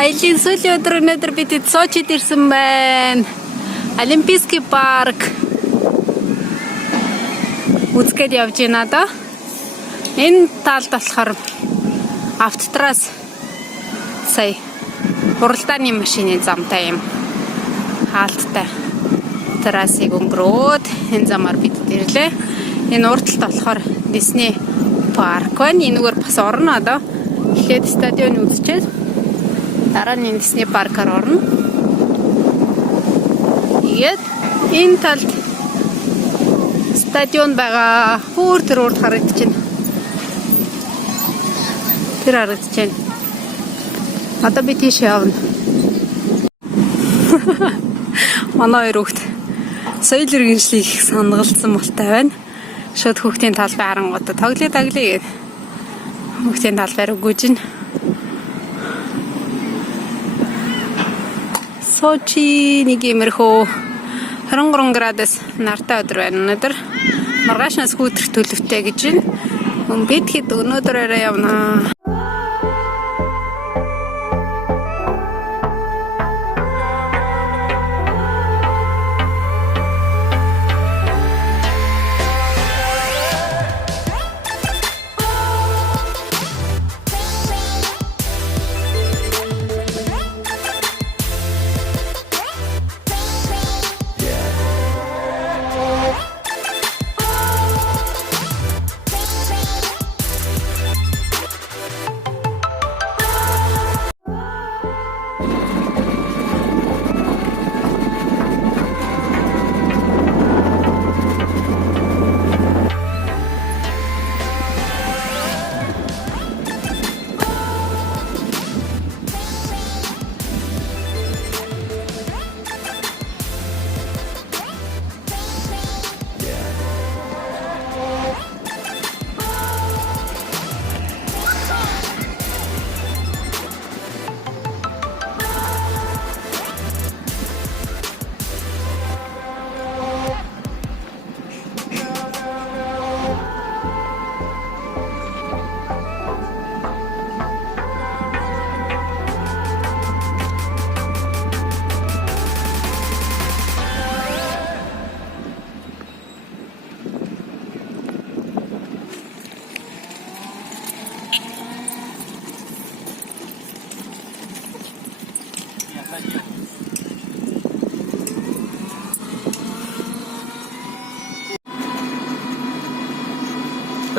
Аялын сүүлийн өдөр өнөөдөр бид Сочид ирсэн байна. Олимпийский парк үзгээд явж байна да. Энэ талд болохоор автотрас сая хуралдааны машины замтай юм хаалттай трассыг өнгөрөөд энэ замаар бид ирлээ. Энэ урт талд болохоор Disney парк байна. Энэгээр бас орно одоо. Эхлээд стадион үзчихээд дараа нь Disney паркаар орно. Тэгээд энэ талд стадион байгаа. Хөөр тэр урд харагдаж байна. Тэр харагдаж байна. Одоо би тийш явна. Манай хоёр хүүхд соёл иргэншлийг их санагалцсан болтой байна. Шууд хүүхдийн талбай харангуудаа тоглоё гэд хүүхдийн талбайр өгөөж байна. Сочи нэг иймэрхүү 23 градус нартай өдөр байна өнөөдөр. Маргааш нас скутер төлөвтэй гэж байна. Бид хэд өнөөдөр арай явнаа.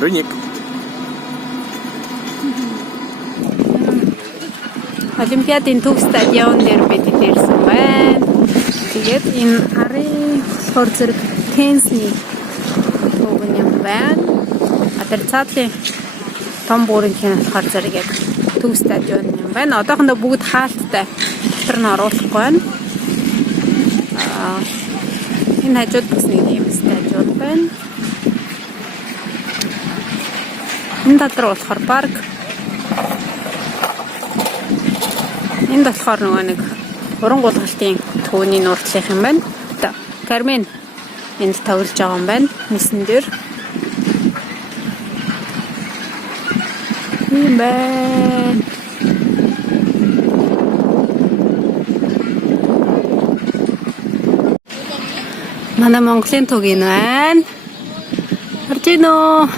Рыник. Олимпиадын төв стадион дээр бид ирсэн байна. Тэгээд энэ арын хор зэрэг тенсний төв юм байна. Тэр цаатлын том буурынхын болохоор зэрэг яг төв стадион юм байна. Одоохондоо бүгд хаалттай. Дотор нь оруулахгүй байна. Энэ хажууд бас нэг юм стадион байна. Энэ дотор болохоор парк. Энэ болохоор нөгөө нэг уран гулгалтын төвний нурдлах юм байна. Кармен энд тоглож байгаа юм байна. Нисэн дээр. Ийм байна. Манай Монголын төг энэ байна. Харж байна уу?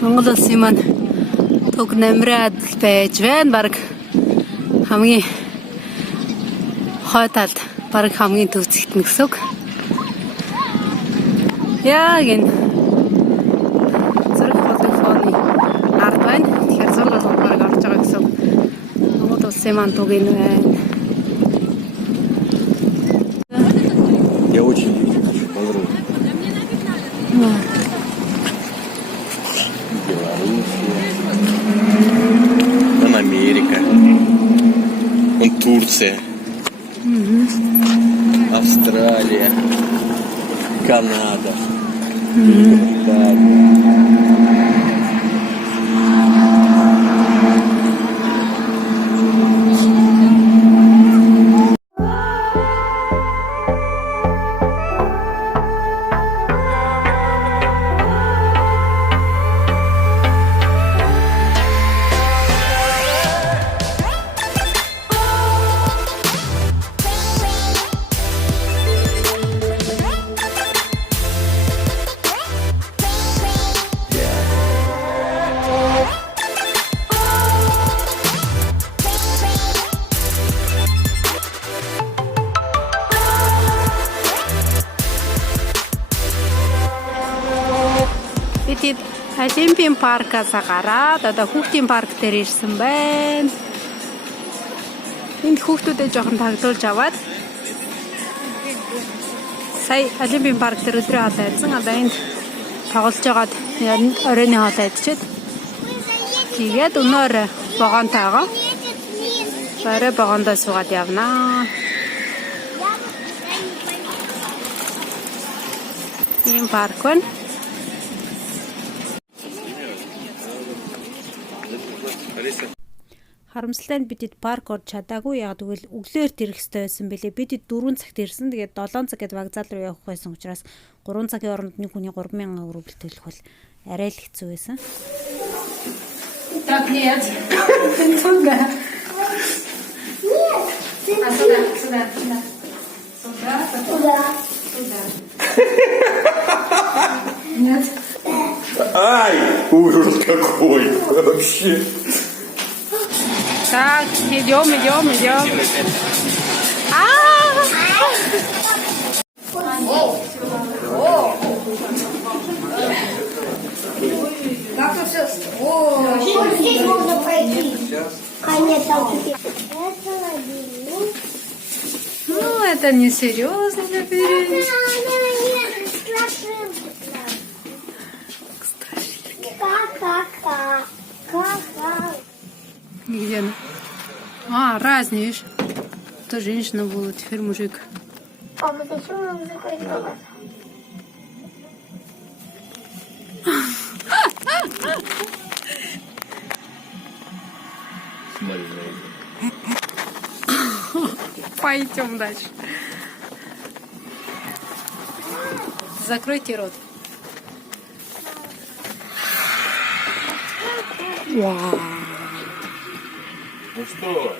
Монгол улсын маань төг намраад байж байна. Бараг хамгийн хой талд бараг хамгийн төвцөгтөн гэсэн үг. Яг энэ зураг фотоны ард байна. Тэгэхээр зураг бараг орж байгаа гэсэн үг. Монгол улсын маань төг энэ байна. Я очень хочу Беларусь. Вон Америка. Вон Турция. Австралия. Канада. Великобритания. Олимпийн паркаас гараад одоо хүүхдийн парк дээр ирсэн байна. Энд хүүхдүүдэд жоохон таглуулж аваад сая Олимпийн парк дээр өдрийн хоолой идсэн. Одоо энд тоглож байгаад оройн хоолой идчихэд тэгээд өнөөр вагонтойгоо орой вагондоо суугаад явнаа. Ийм парк байна. Харамсалтай нь бидэд парк орж чадаагүй. Яг тэгвэл өглөөр ирэх хэрэгтэй байсан бэлээ. Бидэд 4 цагт ирсэн. Тэгээд 7 цаг гээд вокзал руу явах байсан учраас 3 цагийн оронд нэг хүний 3,000 евро бэлтгэлэх бол арай л хэцүү байсан. Так нет. Сюда. Нет. Сюда. Нет. Ай, ужас какой вообще. Так, идем. Как все? Здесь можно пройти. Конец. Это лабиринт. Ну, это не серьезный лабиринт. Где она? А, разные, видишь? То женщина была, теперь мужик. А мы зачем нам заходить? Пойдем дальше. Закройте рот. Вау. Ну что?